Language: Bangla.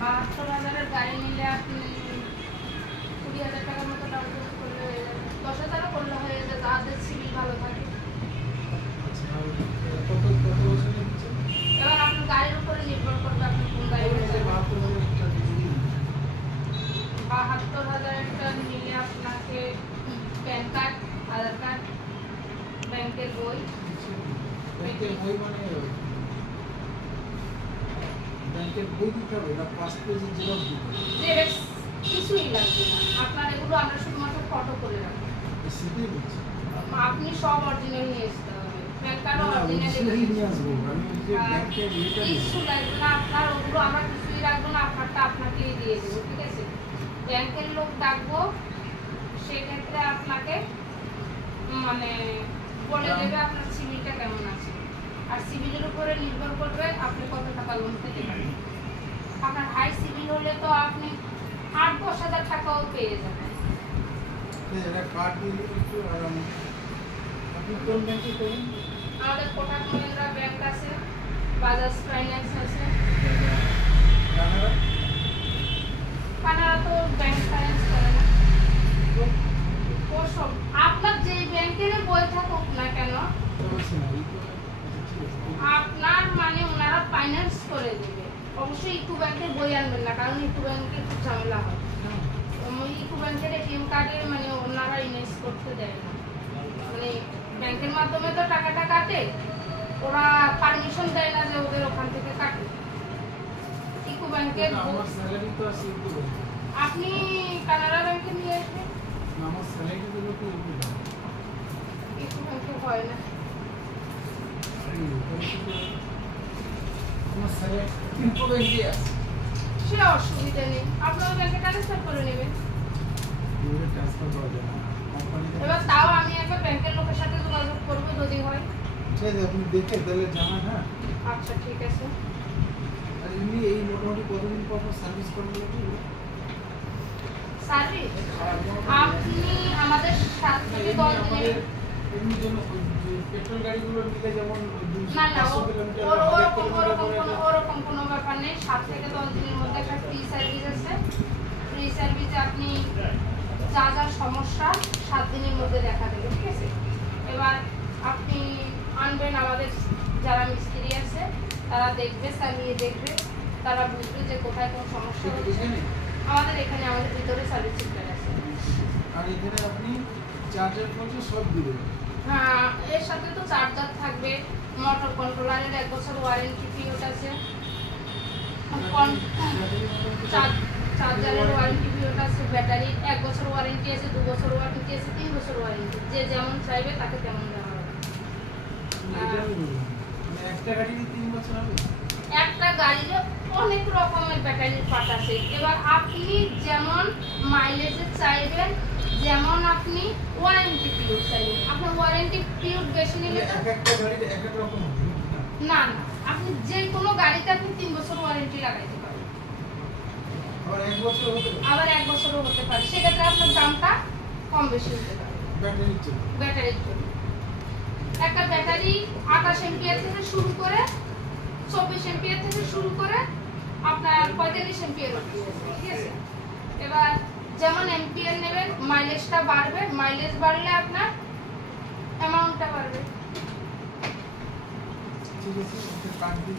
72,000 গাড়ি নিলে আপনি 20,000 টাকার মতো ডাউন পেমেন্ট করলে হয়ে যাবে। 10,000 করলে হয়ে যাবে, যাদের সিভিল ভালো থাকে। এবার আপনার গাড়ির উপরে নির্ভর করবে আপনি কোন গাড়ি নেবেন। 72,000 টাকা নিলে আপনাকে প্যান কার্ড, আধার কার্ড, ব্যাংকের বই। ব্যাংকের বই মানে ব্যাংকের বই দিতে হবে না, পাসপোর্ট জেরক্স দিতে হবে? জেরক্স কিছুই লাগবে না আপনার, এগুলো আমরা শুধুমাত্র ফটো করে রাখবো। সেটাই বলছি, আপনি সব অরিজিনাল নিয়ে আসতে হবে, প্যান কার্ড অরিজিনাল নিয়ে আসবো। আমি যে ব্যাংকের এটা কিছু লাগবে না আপনার, ওগুলো আমরা কিছুই রাখবো না, আপনারটা আপনাকেই দিয়ে দেবো, ঠিক আছে? ব্যাংকের লোক ডাকবো, সেক্ষেত্রে আপনাকে মানে বলে দেবে আপনার সিভিলটা কেমন আছে, আর সিভিলের উপরে নির্ভর করবে আপনি কত টাকা লোন পেতে পারেন। আপনার হাই সিভিল হলে তো আপনি 8-10,000 টাকাও পেয়ে যাবেন। এটা কার্ড দিয়ে একটু আরাম। আপনি কোন ব্যাংকে করেন? আমাদের কোটাক মহিন্দ্রা ব্যাংক আছে, বাজাজ ফাইন্যান্স আছে, কানাডা তো ব্যাংক ফাইন্যান্স করে না। ওসব আপনার যে ব্যাংকের বই থাকুক না কেন, আপনার মানে ওনারা ফাইন্যান্স করে দেবে। অবশ্যই ইকো ব্যাংকের বই আনবেন না, কারণ ইকো ব্যাংকে খুব ঝামেলা হয়। ইকো ব্যাংকের এটিএম কার্ডে মানে ওনারা ইনভেস্ট করতে দেয় না, মানে ব্যাংকের মাধ্যমে তো টাকাটা কাটে, ওরা পারমিশন দেয় না যে ওদের ওখান থেকে কাটে। ইকো ব্যাংকের আমার স্যালারি তো আছে ইকো ব্যাংকে। আপনি কানাডা ব্যাংকে নিয়ে আসবেন। আমার স্যালারি গুলো তো ইকো ব্যাংকে হয় না। আমার স্যালারি ইকো ব্যাংকে আছে, সে অসুবিধা নেই, আপনার ব্যাংকে ট্রান্সফার করে নেবেন। ট্রান্সফার করা যায় না কোম্পানিতে। এবার তাও আমি একবার ব্যাংকের লোকের সাথে যোগাযোগ করব যদি হয়। ঠিক আছে, আপনি দেখে তাহলে জানান। হ্যাঁ আচ্ছা ঠিক আছে। আর এমনি এই মোটামুটি কতদিন পর সার্ভিস করবেন? সার্ভিস আপনি আমাদের 7 থেকে 10 দিনের এমনি জন্য পেট্রোল গাড়িগুলো নিলে যেমন না না 500 কিলোমিটার ওরকম কোনো ব্যাপার নেই। 7 থেকে 10 দিনের মধ্যে একটা ফ্রি সার্ভিস আছে। ফ্রি সার্ভিসে আপনি যা যা সমস্যা 7 দিনের মধ্যে দেখা দেবে, ঠিক আছে? এবার আপনি আনবেন, আমাদের যারা মিস্ত্রি আছে তারা দেখবে, চালিয়ে দেখবে, তারা বুঝবে যে কোথায় কোন সমস্যা হচ্ছে। আমাদের এখানে আমাদের ভিতরে সার্ভিস সেন্টার আছে। আর এখানে আপনি চার্জার খরচ সব দিবেন? হ্যাঁ, এর সাথে তো চার্জার থাকবে, মোটর কন্ট্রোলারের 1 বছর ওয়ারেন্টি পিরিয়ড আছে, চার্জারের ওয়ারেন্টি পিরিয়ড আছে, ব্যাটারির 1 বছর ওয়ারেন্টি আছে, 2 বছর ওয়ারেন্টি আছে, 3 বছর ওয়ারেন্টি, যে যেমন চাইবে তাকে তেমন দেওয়া হবে। একটা গাড়ি 3 বছর হবে? একটা গাড়িতে অনেক রকমের ব্যাটারির পার্ট আছে। এবার আপনি যেমন মাইলেজে চাইবেন, যেমন আপনি ওয়ারেন্টি পিরিয়ড চাইবেন, আপনার ওয়ারেন্টি পিরিয়ড বেশি নিলে এক একটা গাড়িতে এক এক রকম হবে না না, আপনি যে কোনো গাড়িতে আপনি 3 বছর ওয়ারেন্টি লাগাইতে পারেন, আবার 1 বছর হতে পারে, আবার 1 বছরও হতে পারে। সেক্ষেত্রে আপনার দামটা কম বেশি হতে পারে। ব্যাটারির জন্য ব্যাটারির জন্য একটা ব্যাটারি 28 এম্পিয়ার থেকে শুরু করে 24 এম্পিয়ার থেকে শুরু করে আপনার 45 এম্পিয়ার অবধি আছে, ঠিক আছে? এবার যেমন এম্পিয়ার নেবেন মাইলেজটা বাড়বে, মাইলেজ বাড়লে আপনার অ্যামাউন্টটা বাড়বে। ঠিক আছে, কার্ড দিন।